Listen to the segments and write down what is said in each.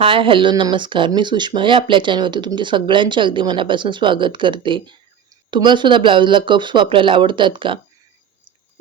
Hi hello नमस्कार. मी सुषमा या आपल्या चॅनलवरती तुमचे सगळ्यांचे अगदी मनापासून स्वागत करते. तुम्हाला सुद्धा ब्लाऊजला कप्स वापरायला आवडतात का?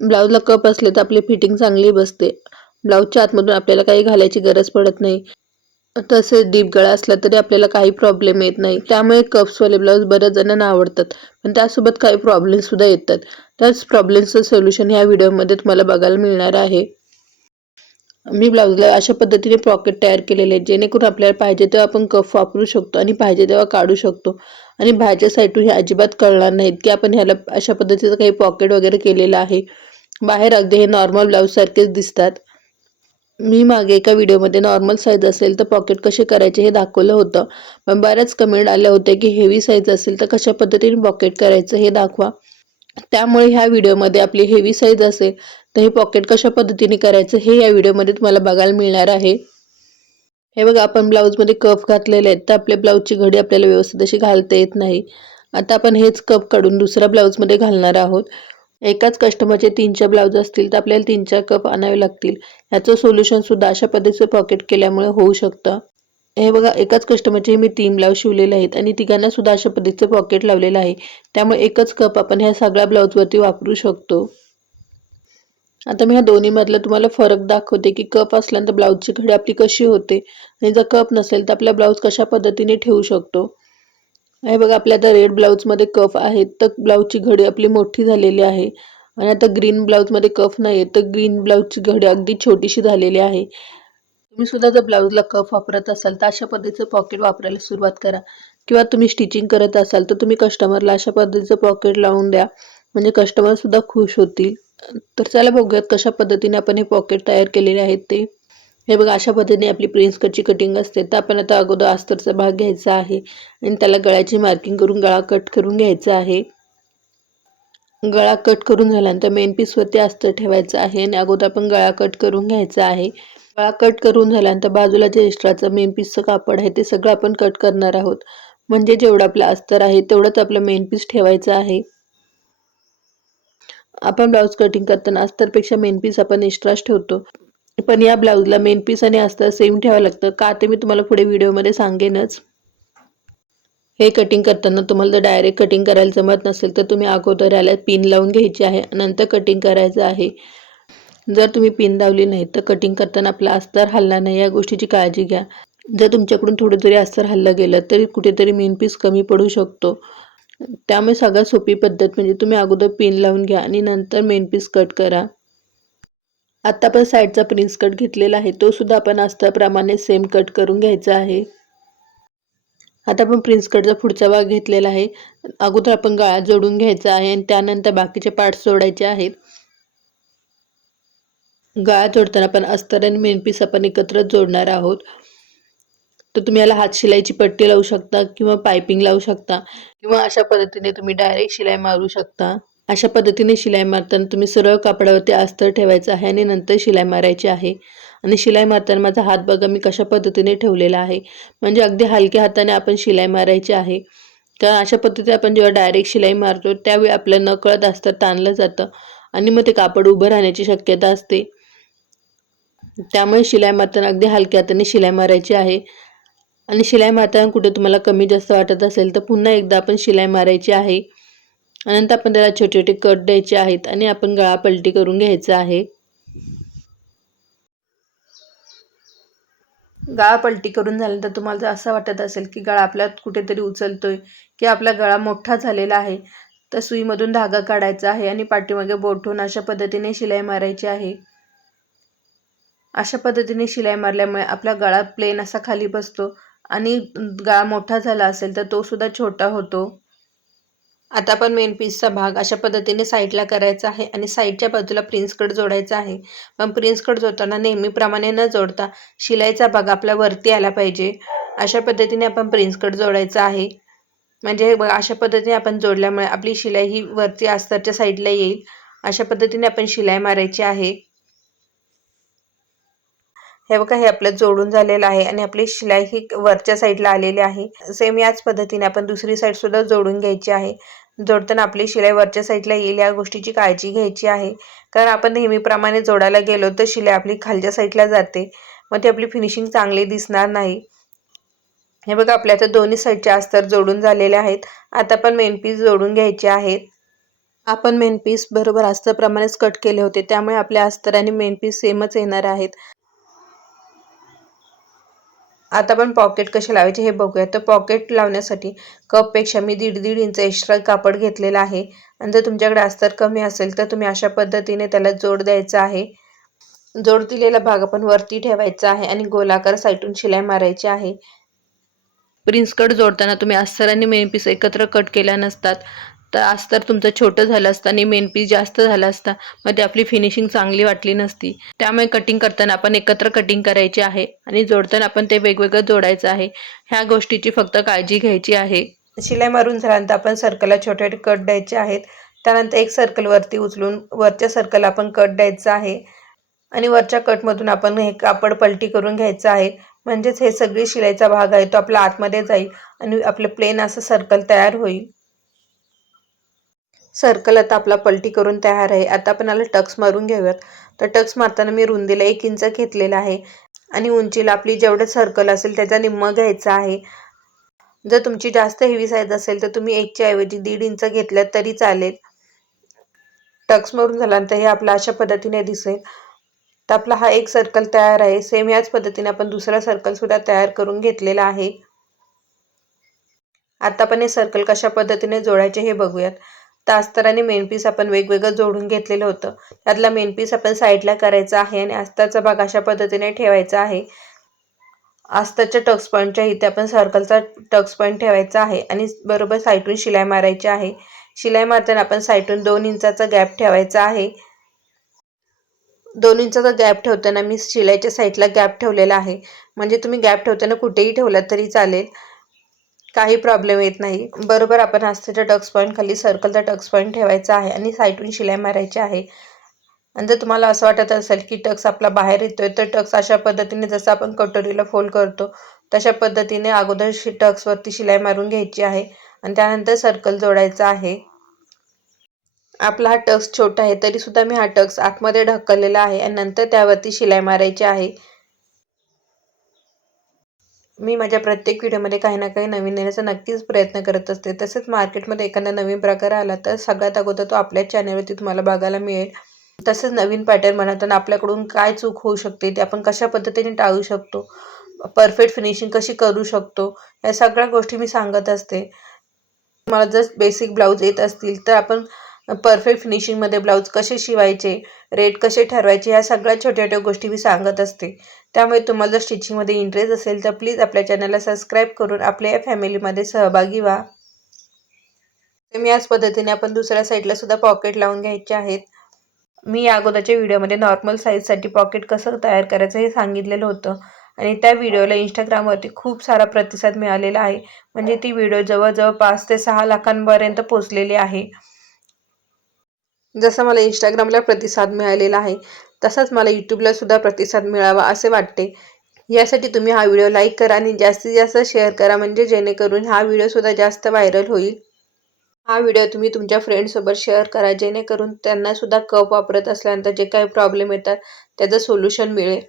ब्लाऊजला कप असले तर आपली फिटिंग चांगली बसते. ब्लाऊजच्या आतमधून आपल्याला काही घालायची गरज पडत नाही. तसेच डीप गळा असला तरी आपल्याला काही प्रॉब्लेम येत नाही. त्यामुळे कप्सवाले ब्लाऊज बऱ्याच जणांना आवडतात पण त्यासोबत काही प्रॉब्लेमसुद्धा येतात. त्याच प्रॉब्लेम्सचं सोल्युशन ह्या व्हिडिओमध्ये तुम्हाला बघायला मिळणार आहे. मी ब्लाऊजला अशा पद्धतीने पॉकेट तयार केलेले आहेत जेणेकरून आपल्याला पाहिजे तेव्हा आपण कफ वापरू शकतो आणि पाहिजे तेव्हा काढू शकतो. आणि बाहेरच्या साईडून हे अजिबात कळणार नाहीत की आपण ह्याला अशा पद्धतीचं काही पॉकेट वगैरे केलेलं आहे. बाहेर अगदी हे नॉर्मल ब्लाऊजसारखेच दिसतात. मी मागे एका व्हिडिओमध्ये नॉर्मल साईज असेल तर पॉकेट कसे करायचे हे दाखवलं होतं. पण बऱ्याच कमेंट आल्या होत्या की हेवी साईज असेल तर कशा पद्धतीने पॉकेट करायचं हे दाखवा. त्यामुळे ह्या व्हिडिओमध्ये आपली हेवी साईज असेल तर हे पॉकेट कशा पद्धतीने करायचं हे या व्हिडिओमध्ये तुम्हाला बघायला मिळणार आहे. हे बघा आपण ब्लाऊजमध्ये कफ घातलेले आहेत तर आपल्या ब्लाऊजची घडी आपल्याला व्यवस्थित अशी घालता येत नाही. आता आपण हेच कप काढून दुसऱ्या ब्लाऊजमध्ये घालणार आहोत. एकाच कस्टमरचे तीन चार ब्लाऊज असतील तर आपल्याला तीन चार कप आणावे लागतील. ह्याचं सोल्युशनसुद्धा अशा पद्धतीचं पॉकेट केल्यामुळे होऊ शकतं. हे बघा एकाच कस्टमरचे मी तीन ब्लाऊज शिवलेले आहेत आणि तिघांना सुद्धा अशा पद्धतीचं पॉकेट लावलेलं आहे. त्यामुळे एकच कप आपण ह्या सगळ्या ब्लाऊजवरती वापरू शकतो. आता मी ह्या दोन्हीमधला तुम्हाला फरक दाखवते की कप असल्यानंतर ब्लाऊजची घडी आपली कशी होते आणि जर कप नसेल तर आपला ब्लाऊज कशा पद्धतीने ठेवू शकतो. हे बघा आपल्या आता रेड ब्लाऊजमध्ये कफ आहेत तर ब्लाऊजची घडी आपली मोठी झालेली आहे. आणि आता ग्रीन ब्लाऊजमध्ये कफ नाही आहे तर ग्रीन ब्लाऊजची घडी अगदी छोटीशी झालेली आहे. तुम्ही सुद्धा जर ब्लाऊजला कफ वापरत असाल तर अशा पद्धतीचं पॉकेट वापरायला सुरुवात करा. किंवा तुम्ही स्टिचिंग करत असाल तर तुम्ही कस्टमरला अशा पद्धतीचं पॉकेट लावून द्या. म्हणजे कस्टमर सुद्धा खुश होतील. तर चला बघूयात कशा पद्धतीने आपण हे पॉकेट तयार केलेले आहेत ते. हे बघा अशा पद्धतीने आपली प्रिन्स कटची कटिंग असते तर आपण आता अगोदर अस्तरचा भाग घ्यायचा आहे. आणि त्याला गळ्याची मार्किंग करून गळा कट करून घ्यायचा आहे. गळा कट करून झाल्यानंतर मेन पीसवरती अस्तर ठेवायचं आहे. आणि अगोदर आपण गळा कट करून घ्यायचा आहे. गळा कट करून झाल्यानंतर बाजूला जे एक्स्ट्राचं मेन पीसचं कापड आहे ते सगळं आपण कट करणार आहोत. म्हणजे जेवढं आपलं अस्तर आहे तेवढंच आपलं मेन पीस ठेवायचं आहे. आपण ब्लाऊज कटिंग करताना अस्तरपेक्षा मेन पीस आपण एक्स्ट्राच ठेवतो. पण या ब्लाऊजला मेन पीस आणि अस्तर सेम ठेवावं लागतं. का ते मी तुम्हाला पुढे व्हिडिओमध्ये सांगेनच. हे कटिंग करताना तुम्हाला जर डायरेक्ट कटिंग करायला जमत नसेल तर तुम्ही अगोदर याला पिन लावून घ्यायची आहे. नंतर कटिंग करायचं आहे. जर तुम्ही पिन लावली नाही तर कटिंग करताना आपला अस्तर हल्ला नाही या गोष्टीची काळजी घ्या. जर तुमच्याकडून थोडं जरी अस्तर हल्ला गेलं तरी कुठेतरी मेन पीस कमी पडू शकतो. त्यामुळे सगळ्यात सोपी पद्धत म्हणजे तुम्ही अगोदर पिन लावून घ्या आणि नंतर मेन पीस कट करा. आता आपण साईडचा प्रिन्स कट घेतलेला आहे तो सुद्धा आपण अस्तरप्रमाणे सेम कट करून घ्यायचा आहे. आता आपण प्रिन्स कटचा पुढचा भाग घेतलेला आहे. अगोदर आपण गळा जोडून घ्यायचा आहे आणि त्यानंतर बाकीचे पार्ट्स जोडायचे आहेत. गळा जोडताना आपण अस्तर आणि मेनपीस आपण एकत्र जोडणार आहोत. तर तुम्ही याला हात शिलाईची पट्टी लावू शकता किंवा पायपिंग लावू शकता किंवा अशा पद्धतीने तुम्ही डायरेक्ट शिलाई मारू शकता. अशा पद्धतीने शिलाई मारताना तुम्ही सरळ कापडावरती अस्तर ठेवायचं आहे आणि नंतर शिलाई मारायची आहे. आणि शिलाई मारताना माझा हात बघा मी कशा पद्धतीने ठेवलेला आहे. म्हणजे अगदी हलक्या हाताने आपण शिलाई मारायची आहे. कारण अशा पद्धतीने आपण जेव्हा डायरेक्ट शिलाई मारतो त्यावेळी आपलं नकळत अस्तर ताणलं जातं आणि मग ते कापड उभं राहण्याची शक्यता असते. त्यामुळे शिलाई मारताना अगदी हलक्या हाताने शिलाई मारायची आहे. आणि शिलाई मारताना कुठे तुम्हाला कमी जास्त वाटत असेल तर पुन्हा एकदा आपण शिलाई मारायची आहे. नंतर आपण त्याला छोटे छोटे कट द्यायचे आहेत आणि आपण गळा पलटी करून घ्यायचा आहे. गळा पलटी करून झाल्यानंतर तुम्हाला जर असं वाटत असेल की गळा आपला कुठेतरी उचलतोय की आपला गळा मोठा झालेला आहे तर सुईमधून धागा काढायचा आहे आणि पाठीमागे बोटून अशा पद्धतीने शिलाई मारायची आहे. अशा पद्धतीने शिलाई मारल्यामुळे आपला गळा प्लेन असा खाली बसतो आणि गळा मोठा झाला असेल तर तो सुद्धा छोटा होतो. आता आपण मेन पीसचा भाग अशा पद्धतीने साईडला करायचा आहे आणि साईडच्या बाजूला प्रिन्स कट जोडायचा आहे. पण प्रिन्स कट जोडताना नेहमीप्रमाणे न जोडता शिलाईचा भाग आपला वरती आला पाहिजे. अशा पद्धतीने आपण प्रिन्स कट जोडायचा आहे. म्हणजे बघा अशा पद्धतीने आपण जोडल्यामुळे आपली शिलाई ही वरती अस्तरच्या साईडला येईल. अशा पद्धतीने आपण शिलाई मारायची आहे. हे बघा हे आपलं जोडून झालेलं आहे आणि आपली शिलाई ही वरच्या साईडला आलेली आहे. सेम याच पद्धतीने आपण दुसरी साईड सुद्धा जोडून घ्यायची आहे. जोडताना आपली शिलाई वरच्या साईडला येईल या गोष्टीची काळजी घ्यायची आहे. कारण आपण नेहमीप्रमाणे जोडायला गेलो तर शिलाई आपली खालच्या साईडला जाते. मग ती आपली फिनिशिंग चांगली दिसणार नाही. हे बघा आपल्या आता दोन्ही साईडच्या अस्तर जोडून झालेले आहेत. आता पण मेन पीस जोडून घ्यायचे आहेत. आपण मेन पीस बरोबर अस्तरप्रमाणेच कट केले होते. त्यामुळे आपल्या अस्तर आणि मेन पीस सेमच येणार आहेत. आता आपण पॉकेट कसे लावायचे हे बघूया. तर पॉकेट लावण्यासाठी कपपेक्षा मी दीड दीड इंच एक्स्ट्रा कापड घेतलेलं आहे. आणि जर तुमच्याकडे अस्तर कमी असेल तर तुम्ही अशा पद्धतीने त्याला जोड द्यायचा आहे. जोड दिलेला भाग आपण वरती ठेवायचा आहे आणि गोलाकार साईटून शिलाई मारायची आहे. प्रिन्स कट जोडताना तुम्ही अस्तर आणि मेन पीस एकत्र कट केल्या नसतात. तर आज तर तुमचं छोटं झालं असतं आणि मेन पीस जास्त झाला असता. मग ते आपली फिनिशिंग चांगली वाटली नसती. त्यामुळे कटिंग करताना आपण एकत्र कटिंग करायची आहे आणि जोडताना आपण ते वेगवेगळं जोडायचं आहे. ह्या गोष्टीची फक्त काळजी घ्यायची आहे. शिलाई मारून झाल्यानंतर आपण सर्कलला छोटे छोटे कट द्यायचे आहेत. त्यानंतर एक सर्कलवरती उचलून वरच्या सर्कलला आपण कट द्यायचं आहे. आणि वरच्या कटमधून आपण हे कापड पलटी करून घ्यायचं आहे. म्हणजेच हे सगळी शिलाईचा भाग आहे तो आपला आतमध्ये जाईल आणि आपलं प्लेन असं सर्कल तयार होईल. सर्कल आता आपला पलटी करून तयार आहे. आता आपण याला टक्स मारून घेऊयात. तर टक्स मारताना मी रुंदीला एक इंच घेतलेला आहे. आणि उंचीला आपली जेवढं सर्कल असेल त्याचा निम्म घ्यायचा आहे. जर तुमची जास्त हेवी साईज असेल तर तुम्ही एकच्या ऐवजी दीड इंच घेतल्यात तरी चालेल. टक्स मारून झाल्यानंतर हे आपलं अशा पद्धतीने दिसेल. तर आपला हा एक सर्कल तयार आहे. सेम याच पद्धतीने आपण दुसरा सर्कल सुद्धा तयार करून घेतलेला आहे. आता आपण हे सर्कल कशा पद्धतीने जोडायचे हे बघूयात. अस्तर आणि मेनपीस आपण वेगवेगळं जोडून घेतलेलं होतं. त्यातला मेनपीस आपण साईडला करायचा आहे आणि अस्ताचा भाग अशा पद्धतीने ठेवायचा आहे. अस्ताच्या टक्स पॉईंटच्या इथे आपण सर्कलचा टक्स पॉईंट ठेवायचा आहे आणि बरोबर साईटून शिलाई मारायची आहे. शिलाई मारताना आपण साईटून दोन इंचाचा गॅप ठेवायचा आहे. दोन इंचाचा गॅप ठेवताना मी शिलाईच्या साईडला गॅप ठेवलेला आहे. म्हणजे तुम्ही गॅप ठेवताना कुठेही ठेवला तरी चालेल. काही प्रॉब्लेम येत नाही. बरोबर आपण हस्ताच्या टक्स पॉईंट खाली सर्कलचा टक्स पॉईंट ठेवायचा आहे आणि साईटून शिलाई मारायची आहे. आणि जर तुम्हाला असं वाटत असेल की टक्स आपला बाहेर येतोय तर टक्स अशा पद्धतीने जसं आपण कटोरीला फोल्ड करतो तशा पद्धतीने अगोदर शि टक्सवरती शिलाई मारून घ्यायची आहे आणि त्यानंतर सर्कल जोडायचा आहे. आपला हा टक्स छोटा आहे तरीसुद्धा मी हा टक्स आतमध्ये ढकललेला आहे आणि नंतर त्यावरती शिलाई मारायची आहे. मी माझ्या प्रत्येक व्हिडिओमध्ये काही ना काही नवीन येण्याचा नक्कीच प्रयत्न करत असते. तसेच मार्केटमध्ये एखादा नवीन प्रकार आला तर सगळ्यात अगोदर तो आपल्याच चॅनलवरती तुम्हाला बघायला मिळेल. तसेच नवीन पॅटर्न बनवताना आपल्याकडून काय चूक होऊ शकते ते आपण कशा पद्धतीने टाळू शकतो? परफेक्ट फिनिशिंग कशी करू शकतो? या सगळ्या गोष्टी मी सांगत असते. मला जर बेसिक ब्लाऊज येत असतील तर आपण परफेक्ट फिनिशिंगमध्ये ब्लाऊज कसे शिवायचे रेट कसे ठरवायचे ह्या सगळ्या छोट्या छोट्या गोष्टी मी सांगत असते. त्यामुळे तुम्हाला जर स्टिचिंगमध्ये इंटरेस्ट असेल तर प्लीज आपल्या चॅनलला सबस्क्राईब करून आपल्या या फॅमिलीमध्ये सहभागी व्हा. मी याच पद्धतीने आपण दुसऱ्या साईडला सुद्धा पॉकेट लावून घ्यायचे आहेत. मी या अगोदरच्या व्हिडिओमध्ये नॉर्मल साईजसाठी पॉकेट कसं तयार करायचं हे सांगितलेलं होतं. आणि त्या व्हिडिओला इंस्टाग्रामवरती खूप सारा प्रतिसाद मिळालेला आहे. म्हणजे ती व्हिडिओ जवळजवळ पाच ते सहा लाखांपर्यंत पोचलेली आहे. जसं मला इंस्टाग्रामला प्रतिसाद मिळालेला आहे तसाच मला यूट्यूबला सुद्धा प्रतिसाद मिळावा असे वाटते. यासाठी तुम्ही हा व्हिडिओ लाईक करा आणि जास्तीत जास्त शेअर करा म्हणजे जेणेकरून हा व्हिडिओसुद्धा जास्त व्हायरल होईल. हा व्हिडिओ तुम्ही तुमच्या फ्रेंडसोबत शेअर करा जेणेकरून त्यांनासुद्धा कप वापरत असल्यानंतर जे काही प्रॉब्लेम येतात त्याचं सोल्युशन मिळेल.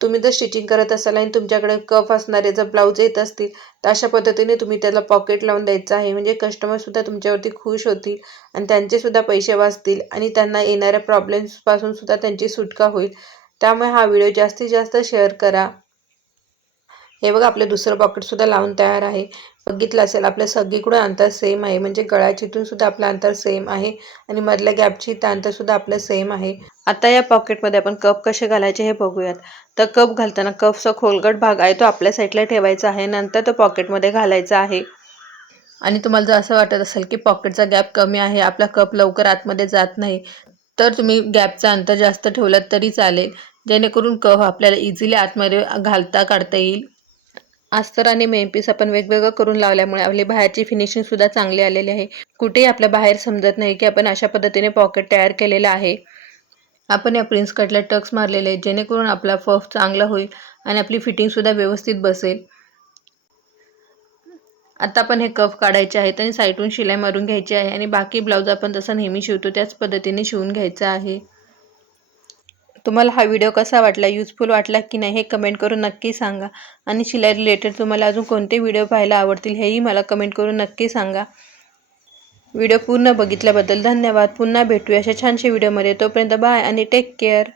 तुम्ही जर स्टिचिंग करत असाल आणि तुमच्याकडे कफ असणारे जर ब्लाऊज येत असतील तर अशा पद्धतीने तुम्ही त्याला पॉकेट लावून द्यायचं आहे. म्हणजे कस्टमरसुद्धा तुमच्यावरती खुश होतील आणि त्यांचेसुद्धा पैसे वाचतील आणि त्यांना येणाऱ्या प्रॉब्लेम्सपासून सुद्धा त्यांची सुटका होईल. त्यामुळे हा व्हिडिओ जास्तीत जास्त शेअर करा. हे बघा आपलं दुसरं पॉकेटसुद्धा लावून तयार आहे. बघितलं असेल आपल्या सगळीकडून अंतर सेम आहे. म्हणजे गळ्याची सुद्धा आपलं अंतर सेम आहे आणि मधल्या गॅपची तर अंतरसुद्धा आपलं सेम आहे. आता या पॉकेटमध्ये आपण कप कसे घालायचे हे बघूयात. तर कप घालताना कपचा खोलगट भाग आहे तो आपल्या साईडला ठेवायचा आहे. नंतर तो पॉकेटमध्ये घालायचा आहे. आणि तुम्हाला जर असं वाटत असेल की पॉकेटचा गॅप कमी आहे आपला कप लवकर आतमध्ये जात नाही तर तुम्ही गॅपचा अंतर जास्त ठेवलं तरी चालेल. जेणेकरून कप आपल्याला इझिली आतमध्ये घालता काढता येईल. अस्तर आणि मेनपीस आपण वेगवेगळं करून लावल्यामुळे आपली बाहेरची फिनिशिंगसुद्धा चांगली आलेली आहे. कुठेही आपल्या बाहेर समजत नाही की आपण अशा पद्धतीने पॉकेट तयार केलेलं आहे. आपण या प्रिन्स कटला टक्स मारलेले आहेत जेणेकरून आपला फफ चांगला होईल आणि आपली फिटिंगसुद्धा व्यवस्थित बसेल. आता आपण हे कफ काढायचे आहेत आणि साईडून शिलाई मारून घ्यायची आहे आणि बाकी ब्लाऊज आपण जसं नेहमी शिवतो त्याच पद्धतीने शिवून घ्यायचं आहे. तुम्हाला हा व्हिडिओ कसा वाटला युजफुल वाटला की नाही हे कमेंट करून नक्की सांगा. आणि शिलाई रिलेटेड तुम्हाला अजून कोणते व्हिडिओ पाहायला आवडतील हेही मला कमेंट करून नक्की सांगा. व्हिडिओ पूर्ण बघितल्याबद्दल धन्यवाद. पुन्हा भेटूया अशा छानशा व्हिडिओमध्ये. तोपर्यंत बाय आणि टेक केअर